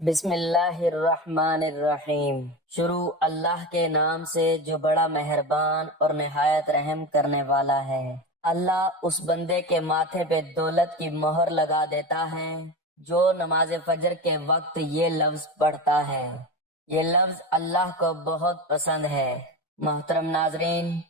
بسم اللہ الرحمن الرحیم۔ شروع اللہ کے نام سے جو بڑا مہربان اور نہایت رحم کرنے والا ہے۔ اللہ اس بندے کے ماتھے پہ دولت کی مہر لگا دیتا ہے جو نماز فجر کے وقت یہ لفظ پڑھتا ہے۔ یہ لفظ اللہ کو بہت پسند ہے۔ محترم ناظرین،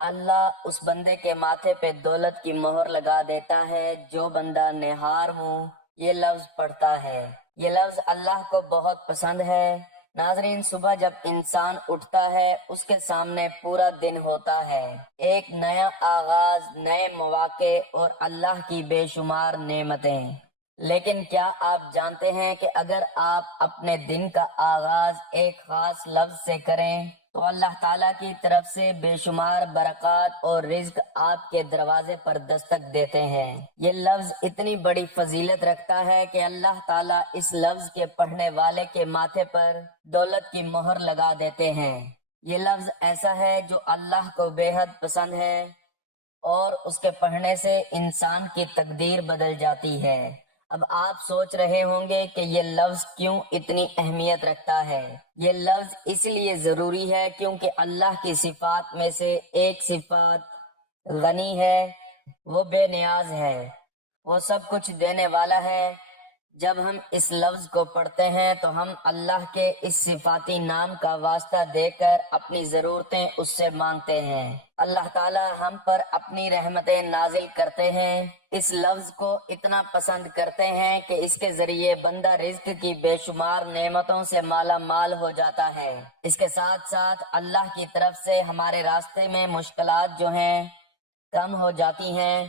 اللہ اس بندے کے ماتھے پہ دولت کی مہر لگا دیتا ہے جو بندہ نہار منہ یہ لفظ پڑھتا ہے۔ یہ لفظ اللہ کو بہت پسند ہے۔ ناظرین، صبح جب انسان اٹھتا ہے اس کے سامنے پورا دن ہوتا ہے، ایک نیا آغاز، نئے مواقع اور اللہ کی بے شمار نعمتیں۔ لیکن کیا آپ جانتے ہیں کہ اگر آپ اپنے دن کا آغاز ایک خاص لفظ سے کریں تو اللہ تعالیٰ کی طرف سے بے شمار برکات اور رزق آپ کے دروازے پر دستک دیتے ہیں۔ یہ لفظ اتنی بڑی فضیلت رکھتا ہے کہ اللہ تعالیٰ اس لفظ کے پڑھنے والے کے ماتھے پر دولت کی مہر لگا دیتے ہیں۔ یہ لفظ ایسا ہے جو اللہ کو بے حد پسند ہے اور اس کے پڑھنے سے انسان کی تقدیر بدل جاتی ہے۔ اب آپ سوچ رہے ہوں گے کہ یہ لفظ کیوں اتنی اہمیت رکھتا ہے۔ یہ لفظ اس لیے ضروری ہے کیونکہ اللہ کی صفات میں سے ایک صفات غنی ہے، وہ بے نیاز ہے، وہ سب کچھ دینے والا ہے۔ جب ہم اس لفظ کو پڑھتے ہیں تو ہم اللہ کے اس صفاتی نام کا واسطہ دے کر اپنی ضرورتیں اس سے مانگتے ہیں۔ اللہ تعالی ہم پر اپنی رحمتیں نازل کرتے ہیں، اس لفظ کو اتنا پسند کرتے ہیں کہ اس کے ذریعے بندہ رزق کی بے شمار نعمتوں سے مالا مال ہو جاتا ہے۔ اس کے ساتھ ساتھ اللہ کی طرف سے ہمارے راستے میں مشکلات جو ہیں کم ہو جاتی ہیں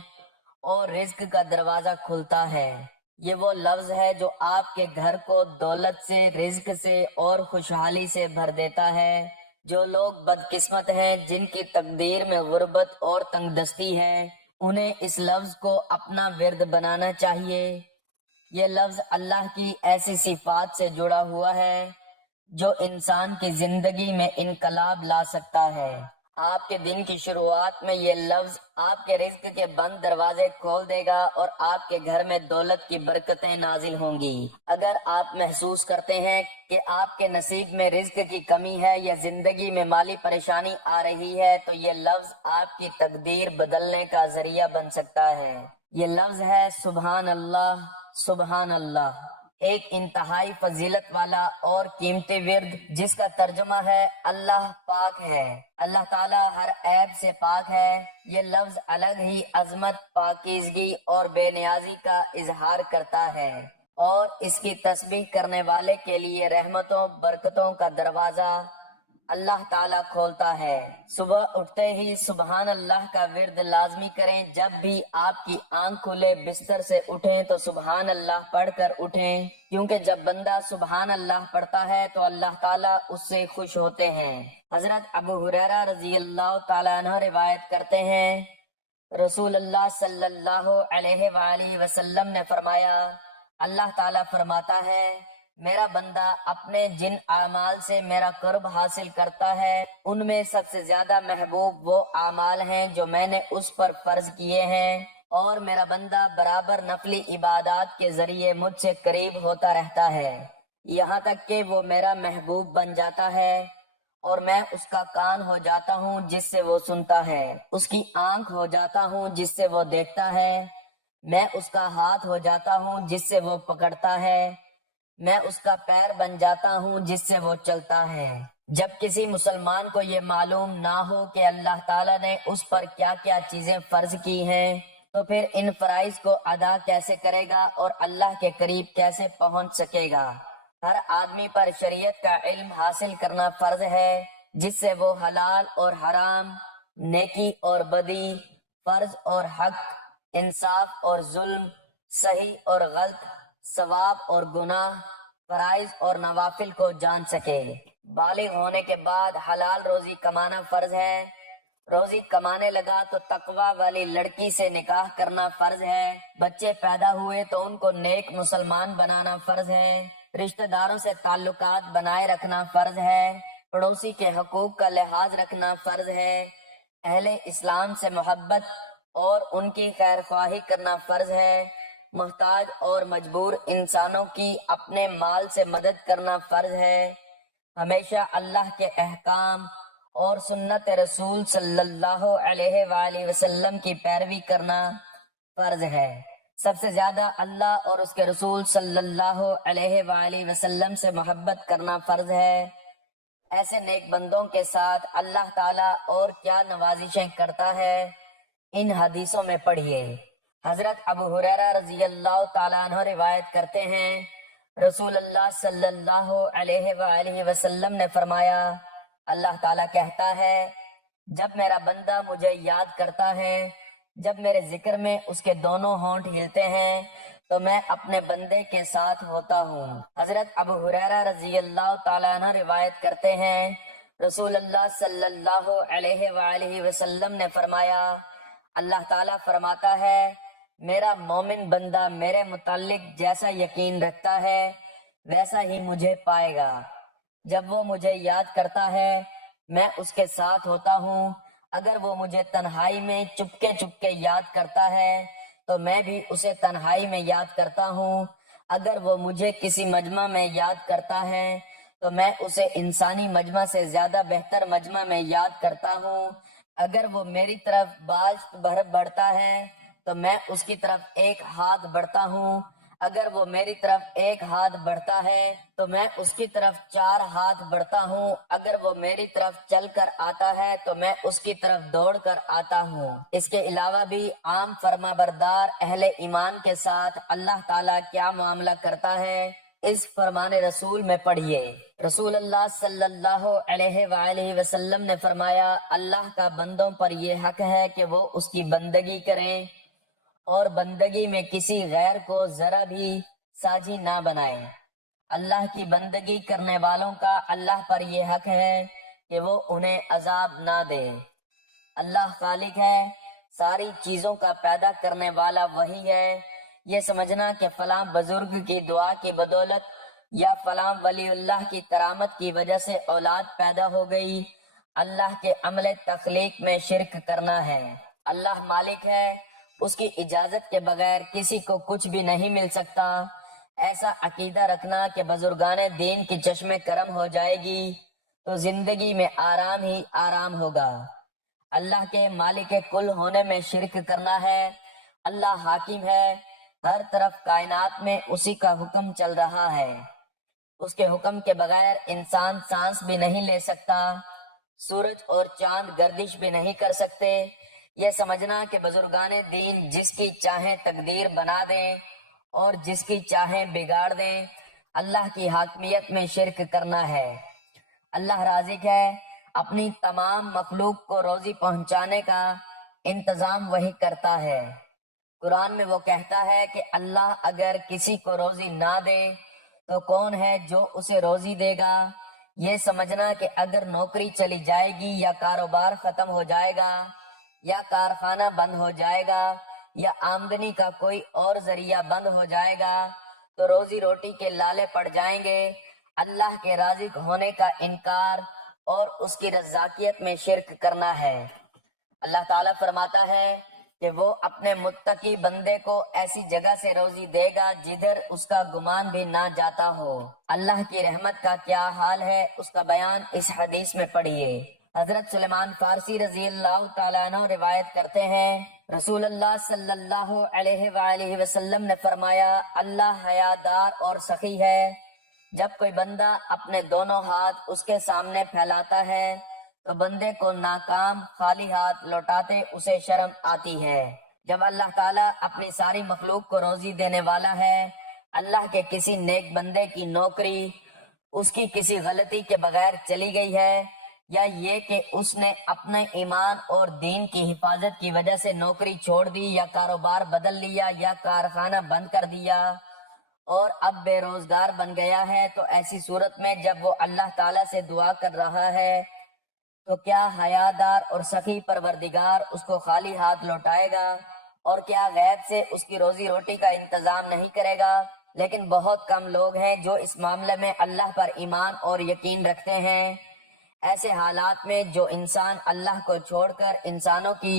اور رزق کا دروازہ کھلتا ہے۔ یہ وہ لفظ ہے جو آپ کے گھر کو دولت سے، رزق سے اور خوشحالی سے بھر دیتا ہے۔ جو لوگ بدقسمت ہیں، جن کی تقدیر میں غربت اور تنگ دستی ہے، انہیں اس لفظ کو اپنا ورد بنانا چاہیے۔ یہ لفظ اللہ کی ایسی صفات سے جڑا ہوا ہے جو انسان کی زندگی میں انقلاب لا سکتا ہے۔ آپ کے دن کی شروعات میں یہ لفظ آپ کے رزق کے بند دروازے کھول دے گا اور آپ کے گھر میں دولت کی برکتیں نازل ہوں گی۔ اگر آپ محسوس کرتے ہیں کہ آپ کے نصیب میں رزق کی کمی ہے یا زندگی میں مالی پریشانی آ رہی ہے تو یہ لفظ آپ کی تقدیر بدلنے کا ذریعہ بن سکتا ہے۔ یہ لفظ ہے سبحان اللہ، سبحان اللہ، ایک انتہائی فضیلت والا اور قیمتی ورد جس کا ترجمہ ہے اللہ پاک ہے، اللہ تعالیٰ ہر عیب سے پاک ہے۔ یہ لفظ الگ ہی عظمت، پاکیزگی اور بے نیازی کا اظہار کرتا ہے اور اس کی تسبیح کرنے والے کے لیے رحمتوں، برکتوں کا دروازہ اللہ تعالیٰ کھولتا ہے۔ صبح اٹھتے ہی سبحان اللہ کا ورد لازمی کریں۔ جب بھی آپ کی آنکھ کھلے بستر سے اٹھیں تو سبحان اللہ پڑھ کر اٹھیں، کیونکہ جب بندہ سبحان اللہ پڑھتا ہے تو اللہ تعالیٰ اس سے خوش ہوتے ہیں۔ حضرت ابو ہریرہ رضی اللہ تعالیٰ عنہ روایت کرتے ہیں، رسول اللہ صلی اللہ علیہ وآلہ وسلم نے فرمایا، اللہ تعالیٰ فرماتا ہے، میرا بندہ اپنے جن اعمال سے میرا قرب حاصل کرتا ہے ان میں سب سے زیادہ محبوب وہ اعمال ہیں جو میں نے اس پر فرض کیے ہیں، اور میرا بندہ برابر نفلی عبادات کے ذریعے مجھ سے قریب ہوتا رہتا ہے، یہاں تک کہ وہ میرا محبوب بن جاتا ہے، اور میں اس کا کان ہو جاتا ہوں جس سے وہ سنتا ہے، اس کی آنکھ ہو جاتا ہوں جس سے وہ دیکھتا ہے، میں اس کا ہاتھ ہو جاتا ہوں جس سے وہ پکڑتا ہے، میں اس کا پیر بن جاتا ہوں جس سے وہ چلتا ہے۔ جب کسی مسلمان کو یہ معلوم نہ ہو کہ اللہ تعالیٰ نے اس پر کیا کیا چیزیں فرض کی ہیں تو پھر ان فرائض کو ادا کیسے کرے گا اور اللہ کے قریب کیسے پہنچ سکے گا۔ ہر آدمی پر شریعت کا علم حاصل کرنا فرض ہے جس سے وہ حلال اور حرام، نیکی اور بدی، فرض اور حق، انصاف اور ظلم، صحیح اور غلط، ثواب اور گناہ، فرائض اور نوافل کو جان سکے۔ بالغ ہونے کے بعد حلال روزی کمانا فرض ہے۔ روزی کمانے لگا تو تقوی والی لڑکی سے نکاح کرنا فرض ہے۔ بچے پیدا ہوئے تو ان کو نیک مسلمان بنانا فرض ہے۔ رشتہ داروں سے تعلقات بنائے رکھنا فرض ہے۔ پڑوسی کے حقوق کا لحاظ رکھنا فرض ہے۔ اہل اسلام سے محبت اور ان کی خیر خواہی کرنا فرض ہے۔ محتاج اور مجبور انسانوں کی اپنے مال سے مدد کرنا فرض ہے۔ ہمیشہ اللہ کے احکام اور سنت رسول صلی اللہ علیہ وآلہ وسلم کی پیروی کرنا فرض ہے۔ سب سے زیادہ اللہ اور اس کے رسول صلی اللہ علیہ وآلہ وسلم سے محبت کرنا فرض ہے۔ ایسے نیک بندوں کے ساتھ اللہ تعالیٰ اور کیا نوازشیں کرتا ہے، ان حدیثوں میں پڑھیے۔ حضرت ابو ہریرہ رضی اللہ تعالیٰ عنہ روایت کرتے ہیں، رسول اللہ صلی اللہ علیہ وآلہ وسلم نے فرمایا، اللہ تعالیٰ کہتا ہے، جب میرا بندہ مجھے یاد کرتا ہے، جب میرے ذکر میں اس کے دونوں ہونٹ ہلتے ہیں تو میں اپنے بندے کے ساتھ ہوتا ہوں۔ حضرت ابو ہریرہ رضی اللہ تعالیٰ عنہ روایت کرتے ہیں، رسول اللہ صلی اللہ علیہ وآلہ وسلم نے فرمایا، اللہ تعالیٰ فرماتا ہے، میرا مومن بندہ میرے متعلق جیسا یقین رکھتا ہے ویسا ہی مجھے پائے گا۔ جب وہ مجھے یاد کرتا ہے میں اس کے ساتھ ہوتا ہوں، اگر وہ مجھے تنہائی میں چپکے چپکے یاد کرتا ہے تو میں بھی اسے تنہائی میں یاد کرتا ہوں، اگر وہ مجھے کسی مجمع میں یاد کرتا ہے تو میں اسے انسانی مجمع سے زیادہ بہتر مجمع میں یاد کرتا ہوں، اگر وہ میری طرف باشت بڑھتا ہے تو میں اس کی طرف ایک ہاتھ بڑھتا ہوں، اگر وہ میری طرف ایک ہاتھ بڑھتا ہے تو میں اس کی طرف 4 ہاتھ بڑھتا ہوں، اگر وہ میری طرف چل کر آتا ہے تو میں اس کی طرف دوڑ کر آتا ہوں۔ اس کے علاوہ بھی عام فرما بردار اہل ایمان کے ساتھ اللہ تعالیٰ کیا معاملہ کرتا ہے، اس فرمان رسول میں پڑھیے۔ رسول اللہ صلی اللہ علیہ وآلہ وسلم نے فرمایا، اللہ کا بندوں پر یہ حق ہے کہ وہ اس کی بندگی کریں اور بندگی میں کسی غیر کو ذرا بھی ساجی نہ بنائیں۔ اللہ کی بندگی کرنے والوں کا اللہ پر یہ حق ہے کہ وہ انہیں عذاب نہ دے۔ اللہ خالق ہے، ساری چیزوں کا پیدا کرنے والا وہی ہے۔ یہ سمجھنا کہ فلاں بزرگ کی دعا کی بدولت یا فلاں ولی اللہ کی کرامت کی وجہ سے اولاد پیدا ہو گئی، اللہ کے عمل تخلیق میں شرک کرنا ہے۔ اللہ مالک ہے، اس کی اجازت کے بغیر کسی کو کچھ بھی نہیں مل سکتا۔ ایسا عقیدہ رکھنا کہ بزرگان دین کی چشم کرم ہو جائے گی تو زندگی میں آرام ہی آرام ہوگا۔ اللہ کے مالک کل ہونے میں شرک کرنا ہے۔ اللہ حاکم ہے، ہر طرف کائنات میں اسی کا حکم چل رہا ہے، اس کے حکم کے بغیر انسان سانس بھی نہیں لے سکتا، سورج اور چاند گردش بھی نہیں کر سکتے۔ یہ سمجھنا کہ بزرگان دین جس کی چاہیں تقدیر بنا دیں اور جس کی چاہیں بگاڑ دیں، اللہ کی حاکمیت میں شرک کرنا ہے۔ اللہ رازق ہے، اپنی تمام مخلوق کو روزی پہنچانے کا انتظام وہی کرتا ہے۔ قرآن میں وہ کہتا ہے کہ اللہ اگر کسی کو روزی نہ دے تو کون ہے جو اسے روزی دے گا۔ یہ سمجھنا کہ اگر نوکری چلی جائے گی یا کاروبار ختم ہو جائے گا یا کارخانہ بند ہو جائے گا یا آمدنی کا کوئی اور ذریعہ بند ہو جائے گا تو روزی روٹی کے لالے پڑ جائیں گے، اللہ کے رازق ہونے کا انکار اور اس کی رزاقیت میں شرک کرنا ہے۔ اللہ تعالیٰ فرماتا ہے کہ وہ اپنے متقی بندے کو ایسی جگہ سے روزی دے گا جدھر اس کا گمان بھی نہ جاتا ہو۔ اللہ کی رحمت کا کیا حال ہے، اس کا بیان اس حدیث میں پڑھیے۔ حضرت سلیمان فارسی رضی اللہ تعالیٰ عنہ روایت کرتے ہیں، رسول اللہ صلی اللہ علیہ وآلہ وسلم نے فرمایا، اللہ حیادار اور سخی ہے۔ جب کوئی بندہ اپنے دونوں ہاتھ اس کے سامنے پھیلاتا ہے تو بندے کو ناکام خالی ہاتھ لوٹاتے اسے شرم آتی ہے۔ جب اللہ تعالیٰ اپنی ساری مخلوق کو روزی دینے والا ہے، اللہ کے کسی نیک بندے کی نوکری اس کی کسی غلطی کے بغیر چلی گئی ہے، یا یہ کہ اس نے اپنے ایمان اور دین کی حفاظت کی وجہ سے نوکری چھوڑ دی یا کاروبار بدل لیا یا کارخانہ بند کر دیا اور اب بے روزگار بن گیا ہے، تو ایسی صورت میں جب وہ اللہ تعالیٰ سے دعا کر رہا ہے تو کیا حیادار اور سخی پروردگار اس کو خالی ہاتھ لوٹائے گا، اور کیا غیب سے اس کی روزی روٹی کا انتظام نہیں کرے گا؟ لیکن بہت کم لوگ ہیں جو اس معاملے میں اللہ پر ایمان اور یقین رکھتے ہیں۔ ایسے حالات میں جو انسان اللہ کو چھوڑ کر انسانوں کی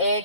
1,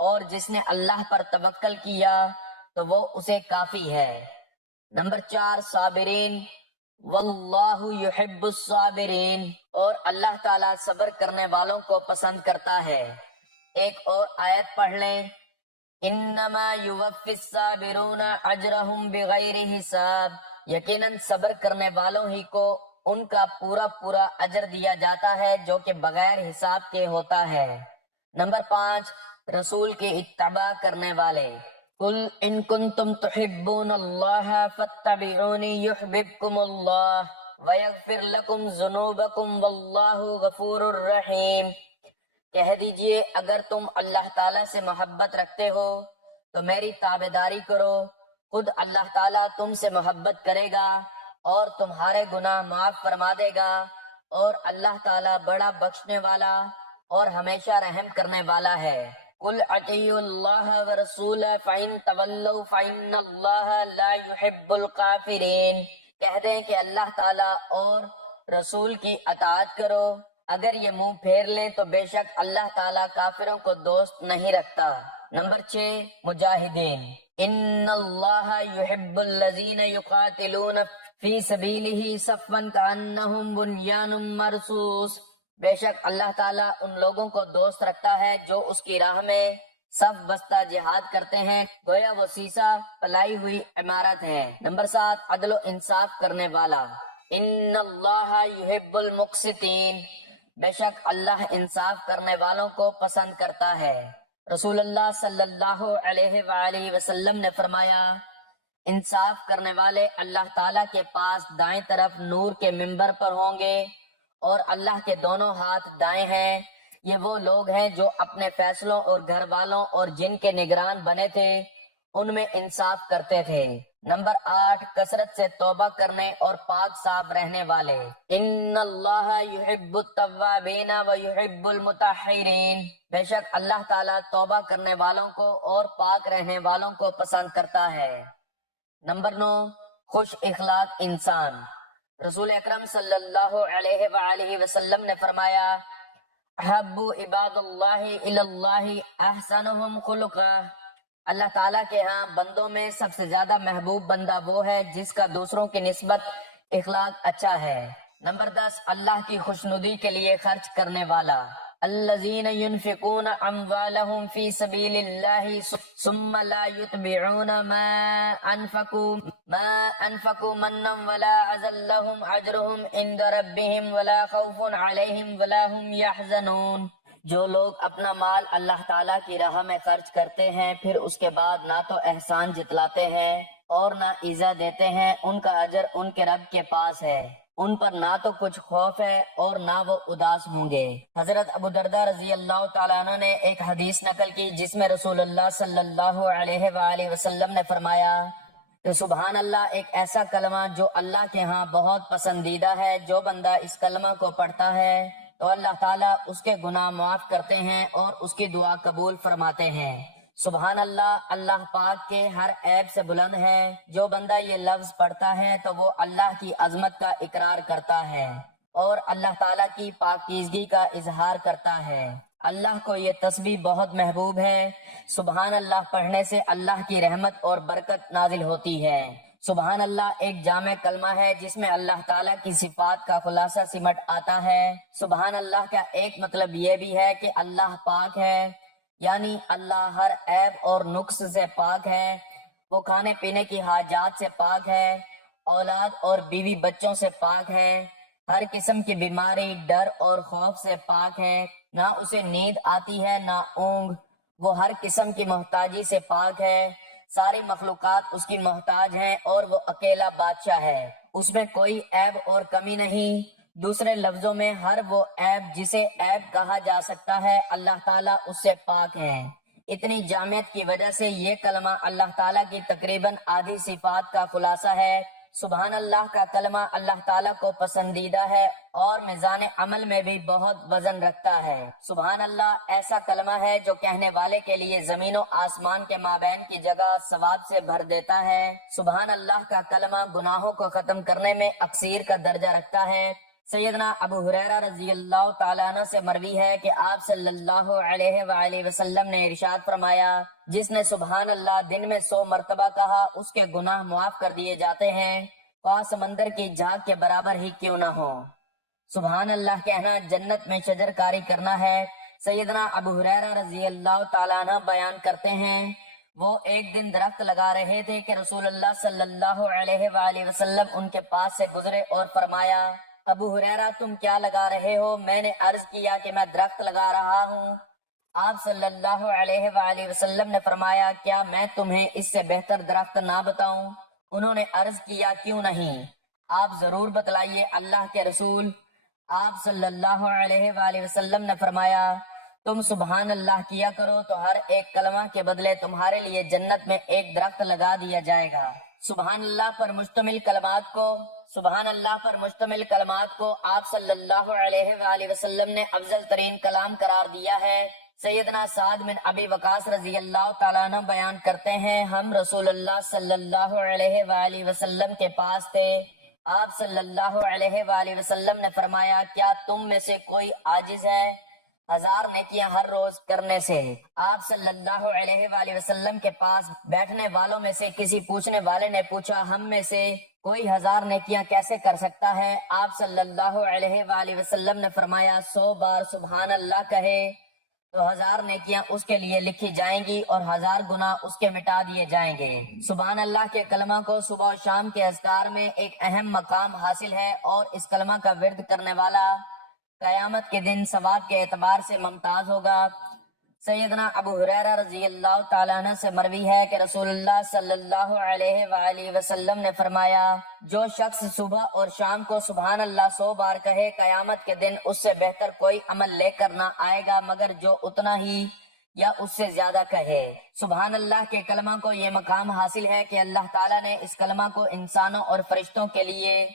اور جس نے اللہ پر توکل کیا تو وہ اسے کافی ہے۔ نمبر 4 صابرین، واللہ یحب الصابرین، اور اللہ تعالیٰ صبر کرنے والوں کو پسند کرتا ہے۔ ایک اور آیت پڑھ لیں، انما یوفی الصابرون اجرہم بغیر حساب، یقیناً صبر کرنے والوں ہی کو ان کا پورا پورا اجر دیا جاتا ہے جو کہ بغیر حساب کے ہوتا ہے۔ نمبر 5 رسول کی اتباع کرنے والے، قل ان کنتم تحبون اللہ فاتبعونی یحببکم اللہ ویغفر لکم ذنوبکم واللہ غفور الرحیم۔ کہہ دیجئے اگر تم اللہ تعالیٰ سے محبت رکھتے ہو تو میری تابعداری کرو، خود اللہ تعالیٰ تم سے محبت کرے گا اور تمہارے گناہ معاف فرما دے گا، اور اللہ تعالیٰ بڑا بخشنے والا اور ہمیشہ رحم کرنے والا ہے۔ قل اطیعوا اللہ ورسولہ فإن تولوا فإن اللہ لا يحب الکافرین۔ کہہ دیں کہ اللہ تعالیٰ اور رسول کی اطاعت کرو، اگر یہ منہ پھیر لیں تو بے شک اللہ تعالیٰ کافروں کو دوست نہیں رکھتا۔ نمبر 6 مجاہدین، ان اللہ یحب الذین یقاتلون فی سبیلہ صفا کأنہم بنیان مرصوص۔ بے شک اللہ تعالیٰ ان لوگوں کو دوست رکھتا ہے جو اس کی راہ میں صف بستہ جہاد کرتے ہیں، گویا وہ سیسا پلائی ہوئی عمارت ہے۔ نمبر 7 عدل و انصاف کرنے والا، ان اللہ یحب المقسطین، بے شک اللہ انصاف کرنے والوں کو پسند کرتا ہے۔ رسول اللہ صلی اللہ علیہ وآلہ وسلم نے فرمایا، انصاف کرنے والے اللہ تعالیٰ کے پاس دائیں طرف نور کے منبر پر ہوں گے، اور اللہ کے دونوں ہاتھ دائیں ہیں۔ یہ وہ لوگ ہیں جو اپنے فیصلوں اور گھر والوں اور جن کے نگران بنے تھے ان میں انصاف کرتے تھے۔ نمبر 8 کثرت سے توبہ کرنے اور پاک صاف رہنے والے، ان اللہ یحب التوابین ویحب المطہرین، بے شک اللہ تعالیٰ توبہ کرنے والوں کو اور پاک رہنے والوں کو پسند کرتا ہے۔ نمبر 9 خوش اخلاق انسان، رسول اکرم صلی اللہ علیہ وآلہ وسلم نے فرمایا، احب عباد اللہ الی اللہ احسنہم خلقا، اللہ تعالیٰ کے ہاں بندوں میں سب سے زیادہ محبوب بندہ وہ ہے جس کا دوسروں کی نسبت اخلاق اچھا ہے۔ نمبر 10 اللہ کی خوشنودی کے لیے خرچ کرنے والا، الذین ينفقون اموالهم فی سبیل اللہ ثم لا يتبعون ما انفقوا منا ولا عذا لهم اجرهم عند ربهم ولا خوف علیہم ولا هم يحزنون۔ جو لوگ اپنا مال اللہ تعالیٰ کی راہ میں خرچ کرتے ہیں پھر اس کے بعد نہ تو احسان جتلاتے ہیں اور نہ ایذا دیتے ہیں، ان کا اجر ان کے رب کے پاس ہے، ان پر نہ تو کچھ خوف ہے اور نہ وہ اداس ہوں گے۔ حضرت ابو درداء رضی اللہ تعالیٰ عنہ نے ایک حدیث نقل کی جس میں رسول اللہ صلی اللہ علیہ وآلہ وسلم نے فرمایا کہ سبحان اللہ ایک ایسا کلمہ جو اللہ کے ہاں بہت پسندیدہ ہے، جو بندہ اس کلمہ کو پڑھتا ہے تو اللہ تعالیٰ اس کے گناہ معاف کرتے ہیں اور اس کی دعا قبول فرماتے ہیں۔ سبحان اللہ، اللہ پاک کے ہر عیب سے بلند ہے۔ جو بندہ یہ لفظ پڑھتا ہے تو وہ اللہ کی عظمت کا اقرار کرتا ہے اور اللہ تعالیٰ کی پاکیزگی کا اظہار کرتا ہے۔ اللہ کو یہ تسبیح بہت محبوب ہے۔ سبحان اللہ پڑھنے سے اللہ کی رحمت اور برکت نازل ہوتی ہے۔ سبحان اللہ ایک جامع کلمہ ہے جس میں اللہ تعالیٰ کی صفات کا خلاصہ سمٹ آتا ہے۔ سبحان اللہ کا ایک مطلب یہ بھی ہے کہ اللہ پاک ہے، یعنی اللہ ہر عیب اور نقص سے پاک ہے، وہ کھانے پینے کی حاجات سے پاک ہے، اولاد اور بیوی بچوں سے پاک ہے، ہر قسم کی بیماری، ڈر اور خوف سے پاک ہے، نہ اسے نیند آتی ہے نہ اونگ، وہ ہر قسم کی محتاجی سے پاک ہے، ساری مخلوقات اس کی محتاج ہیں اور وہ اکیلا بادشاہ ہے، اس میں کوئی عیب اور کمی نہیں۔ دوسرے لفظوں میں ہر وہ عیب جسے عیب کہا جا سکتا ہے اللہ تعالیٰ اس سے پاک ہے۔ اتنی جامعیت کی وجہ سے یہ کلمہ اللہ تعالیٰ کی تقریباً آدھی صفات کا خلاصہ ہے۔ سبحان اللہ کا کلمہ اللہ تعالیٰ کو پسندیدہ ہے اور میزان عمل میں بھی بہت وزن رکھتا ہے۔ سبحان اللہ ایسا کلمہ ہے جو کہنے والے کے لیے زمین و آسمان کے مابین کی جگہ ثواب سے بھر دیتا ہے۔ سبحان اللہ کا کلمہ گناہوں کو ختم کرنے میں اکثیر کا درجہ رکھتا ہے۔ سیدنا ابو ہریرہ رضی اللہ تعالیٰ عنہ سے مروی ہے کہ آپ صلی اللہ علیہ وآلہ وسلم نے ارشاد فرمایا، جس نے سبحان اللہ دن میں 100 مرتبہ کہا اس کے گناہ معاف کر دیے جاتے ہیں، خواہ سمندر کی جھاگ کے برابر ہی کیوں نہ ہو۔ سبحان اللہ کہنا جنت میں شجر کاری کرنا ہے۔ سیدنا ابو ہریرہ رضی اللہ تعالیٰ عنہ بیان کرتے ہیں، وہ ایک دن درخت لگا رہے تھے کہ رسول اللہ صلی اللہ علیہ وآلہ وسلم ان کے پاس سے گزرے اور فرمایا، ابو ہریرہ تم کیا لگا رہے ہو؟ میں نے عرض کیا کہ میں درخت لگا رہا ہوں۔ آپ صلی اللہ علیہ وآلہ وسلم نے فرمایا، کیا میں تمہیں اس سے بہتر درخت نہ بتاؤں؟ انہوں نے عرض کیا، کیوں نہیں؟ آپ ضرور بتلائیے اللہ کے رسول۔ آپ صلی اللہ علیہ وآلہ وسلم نے فرمایا، تم سبحان اللہ کیا کرو تو ہر ایک کلمہ کے بدلے تمہارے لیے جنت میں ایک درخت لگا دیا جائے گا۔ سبحان اللہ پر مشتمل کلمات کو آپ صلی اللہ علیہ وآلہ وسلم نے افضل ترین کلام قرار دیا ہے۔ سیدنا سعد بن ابی وقاص رضی اللہ تعالیٰ عنہ بیان کرتے ہیں، ہم رسول اللہ صلی اللہ علیہ وآلہ وسلم کے پاس تھے۔ آپ صلی اللہ علیہ وآلہ وسلم نے فرمایا، کیا تم میں سے کوئی عاجز ہے 1000 نیکیاں ہر روز کرنے سے؟ آپ صلی اللہ علیہ وآلہ وسلم کے پاس بیٹھنے والوں میں سے کسی پوچھنے والے نے پوچھا، ہم میں سے کوئی 1000 نیکیاں کیسے کر سکتا ہے؟ آپ صلی اللہ علیہ وآلہ وسلم نے فرمایا، 100 بار سبحان اللہ کہے تو 1000 نیکیاں اس کے لیے لکھی جائیں گی اور 1000 گناہ اس کے مٹا دیے جائیں گے۔ سبحان اللہ کے کلمہ کو صبح و شام کے اذکار میں ایک اہم مقام حاصل ہے، اور اس کلمہ کا ورد کرنے والا قیامت کے دن ثواب کے اعتبار سے ممتاز ہوگا۔ سیدنا ابو ہریرہ رضی اللہ تعالیٰ عنہ سے مروی ہے کہ رسول اللہ صلی اللہ علیہ وآلہ وسلم نے فرمایا، جو شخص صبح اور شام کو سبحان اللہ 100 بار کہے، قیامت کے دن اس سے بہتر کوئی عمل لے کر نہ آئے گا مگر جو اتنا ہی یا اس سے زیادہ کہے۔ سبحان اللہ کے کلمہ کو یہ مقام حاصل ہے کہ اللہ تعالیٰ نے اس کلمہ کو انسانوں اور فرشتوں کے لیے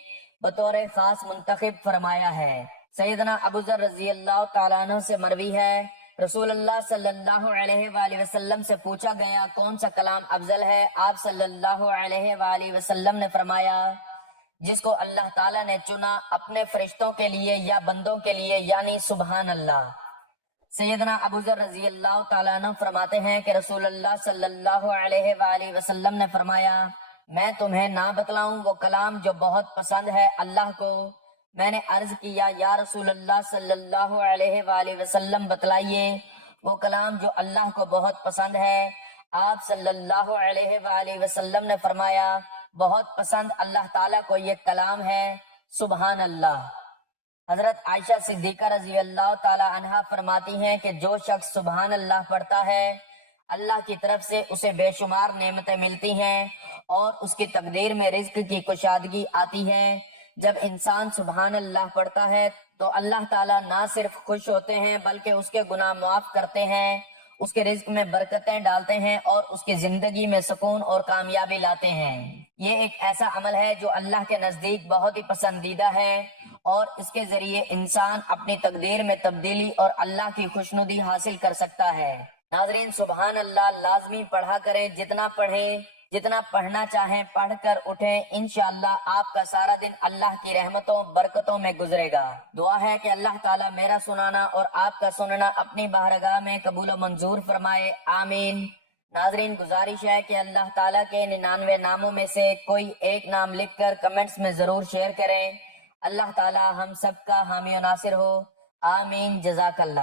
بطور خاص منتخب فرمایا ہے۔ سیدنا ابو ذر رضی اللہ تعالیٰ عنہ سے مروی ہے، رسول اللہ صلی اللہ علیہ وآلہ وسلم سے پوچھا گیا، کون سا کلام افضل ہے؟ آپ صلی اللہ علیہ وآلہ وسلم نے فرمایا، جس کو اللہ تعالیٰ نے چنا اپنے فرشتوں کے لیے یا بندوں کے لیے، یعنی سبحان اللہ۔ سیدنا ابو ذر رضی اللہ تعالیٰ عنہ فرماتے ہیں کہ رسول اللہ صلی اللہ علیہ وآلہ وسلم نے فرمایا، میں تمہیں نہ بتلاؤں وہ کلام جو بہت پسند ہے اللہ کو؟ میں نے عرض کیا، یا رسول اللہ صلی اللہ علیہ وآلہ وسلم بتلائیے وہ کلام جو اللہ کو بہت پسند ہے۔ آپ صلی اللہ علیہ وآلہ وسلم نے فرمایا، بہت پسند اللہ تعالیٰ کو یہ کلام ہے سبحان اللہ۔ حضرت عائشہ صدیقہ رضی اللہ تعالی عنہا فرماتی ہیں کہ جو شخص سبحان اللہ پڑھتا ہے، اللہ کی طرف سے اسے بے شمار نعمتیں ملتی ہیں اور اس کی تقدیر میں رزق کی کشادگی آتی ہے۔ جب انسان سبحان اللہ پڑھتا ہے تو اللہ تعالیٰ نہ صرف خوش ہوتے ہیں بلکہ اس کے گناہ معاف کرتے ہیں، اس کے رزق میں برکتیں ڈالتے ہیں اور اس کی زندگی میں سکون اور کامیابی لاتے ہیں۔ یہ ایک ایسا عمل ہے جو اللہ کے نزدیک بہت ہی پسندیدہ ہے، اور اس کے ذریعے انسان اپنی تقدیر میں تبدیلی اور اللہ کی خوشنودی حاصل کر سکتا ہے۔ ناظرین، سبحان اللہ لازمی پڑھا کریں، جتنا پڑھیں، جتنا پڑھنا چاہیں پڑھ کر اٹھیں، انشاءاللہ آپ کا سارا دن اللہ کی رحمتوں برکتوں میں گزرے گا۔ دعا ہے کہ اللہ تعالیٰ میرا سنانا اور آپ کا سننا اپنی بارگاہ میں قبول و منظور فرمائے، آمین۔ ناظرین، گزارش ہے کہ اللہ تعالیٰ کے 99 ناموں میں سے کوئی ایک نام لکھ کر کمنٹس میں ضرور شیئر کریں۔ اللہ تعالیٰ ہم سب کا حامی و ناصر ہو، آمین، جزاک اللہ۔